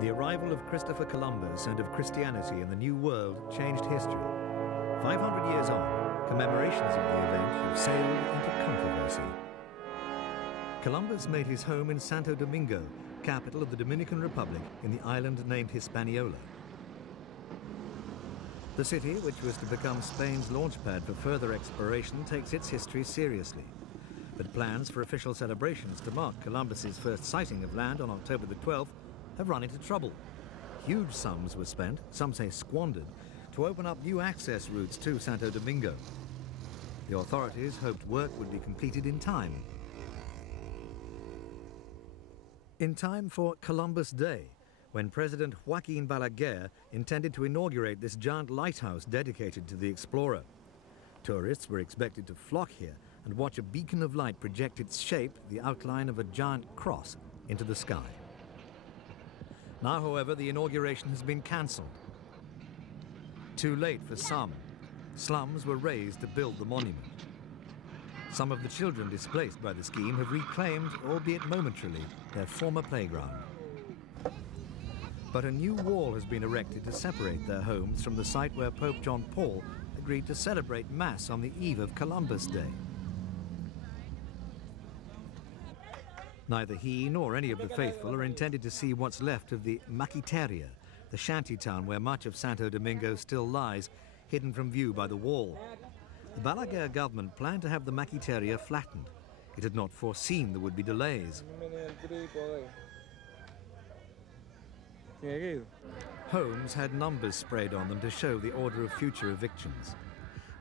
The arrival of Christopher Columbus and of Christianity in the New World changed history. 500 years on, commemorations of the event have sailed into controversy. Columbus made his home in Santo Domingo, capital of the Dominican Republic, in the island named Hispaniola. The city, which was to become Spain's launchpad for further exploration, takes its history seriously. But plans for official celebrations to mark Columbus's first sighting of land on October the 12th have run into trouble. Huge sums were spent, some say squandered, to open up new access routes to Santo Domingo. The authorities hoped work would be completed in time. In time for Columbus Day, when President Joaquin Balaguer intended to inaugurate this giant lighthouse dedicated to the explorer. Tourists were expected to flock here and watch a beacon of light project its shape, the outline of a giant cross, into the sky. Now, however, the inauguration has been cancelled. Too late for some. Slums were razed to build the monument. Some of the children displaced by the scheme have reclaimed, albeit momentarily, their former playground. But a new wall has been erected to separate their homes from the site where Pope John Paul agreed to celebrate Mass on the eve of Columbus Day. Neither he nor any of the faithful are intended to see what's left of the Maquiteria, the shanty town where much of Santo Domingo still lies, hidden from view by the wall. The Balaguer government planned to have the Maquiteria flattened. It had not foreseen there would be delays. Homes had numbers sprayed on them to show the order of future evictions.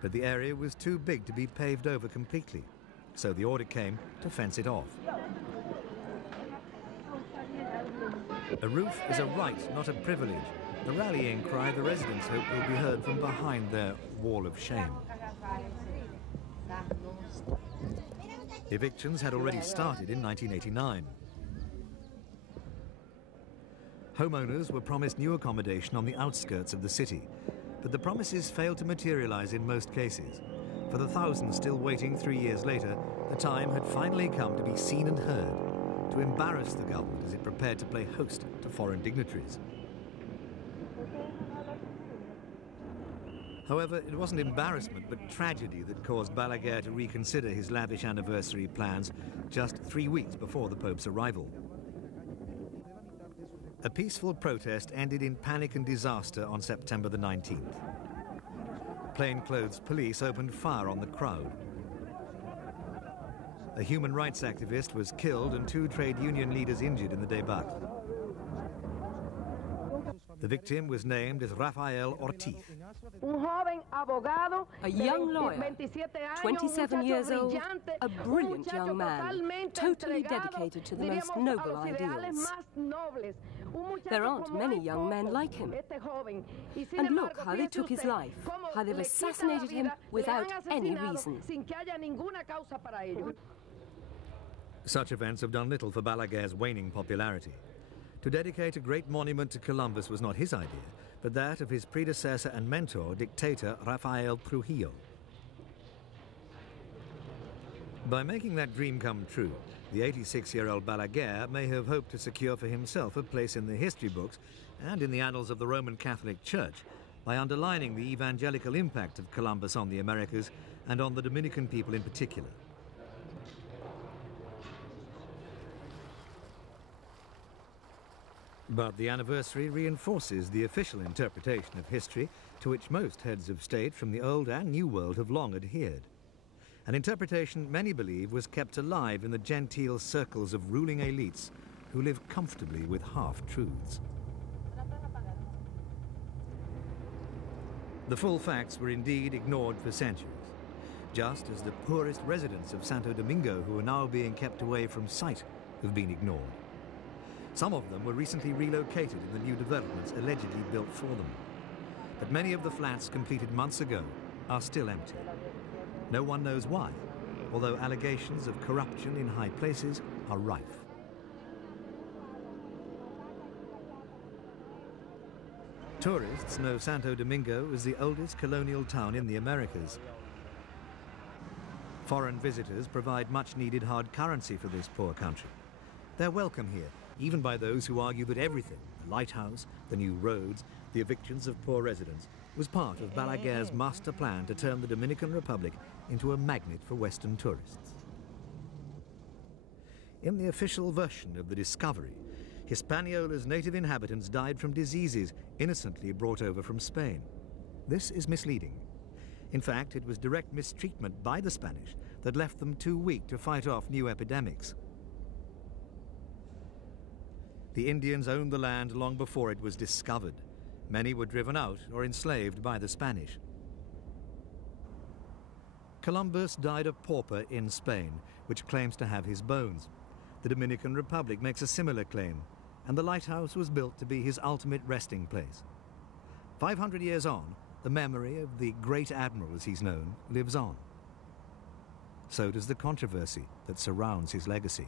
But the area was too big to be paved over completely, so the order came to fence it off. A roof is a right, not a privilege. The rallying cry the residents hope will be heard from behind their wall of shame. Evictions had already started in 1989. Homeowners were promised new accommodation on the outskirts of the city, but the promises failed to materialize in most cases. For the thousands still waiting 3 years later, the time had finally come to be seen and heard, to embarrass the government as it prepared to play host to foreign dignitaries. However, it wasn't embarrassment but tragedy that caused Balaguer to reconsider his lavish anniversary plans just 3 weeks before the Pope's arrival. A peaceful protest ended in panic and disaster on September the 19th. Plainclothes police opened fire on the crowd. A human rights activist was killed and 2 trade union leaders injured in the debacle. The victim was named as Rafael Ortiz. A young lawyer, 27 years old, a brilliant young man, totally dedicated to the most noble ideals. There aren't many young men like him. And look how they took his life, how they've assassinated him without any reason. Such events have done little for Balaguer's waning popularity. To dedicate a great monument to Columbus was not his idea, but that of his predecessor and mentor, dictator Rafael Trujillo. By making that dream come true, the 86-year-old Balaguer may have hoped to secure for himself a place in the history books and in the annals of the Roman Catholic Church by underlining the evangelical impact of Columbus on the Americas and on the Dominican people in particular. But the anniversary reinforces the official interpretation of history to which most heads of state from the old and new world have long adhered. An interpretation many believe was kept alive in the genteel circles of ruling elites who live comfortably with half-truths. The full facts were indeed ignored for centuries, just as the poorest residents of Santo Domingo who are now being kept away from sight have been ignored. Some of them were recently relocated in the new developments allegedly built for them. But many of the flats completed months ago are still empty. No one knows why, although allegations of corruption in high places are rife. Tourists know Santo Domingo as the oldest colonial town in the Americas. Foreign visitors provide much-needed hard currency for this poor country. They're welcome here, even by those who argue that everything, the lighthouse, the new roads, the evictions of poor residents, was part of Balaguer's master plan to turn the Dominican Republic into a magnet for Western tourists. In the official version of the discovery, Hispaniola's native inhabitants died from diseases innocently brought over from Spain. This is misleading. In fact, it was direct mistreatment by the Spanish that left them too weak to fight off new epidemics. The Indians owned the land long before it was discovered. Many were driven out or enslaved by the Spanish. Columbus died a pauper in Spain, which claims to have his bones. The Dominican Republic makes a similar claim, and the lighthouse was built to be his ultimate resting place. 500 years on, the memory of the great admiral, as he's known, lives on. So does the controversy that surrounds his legacy.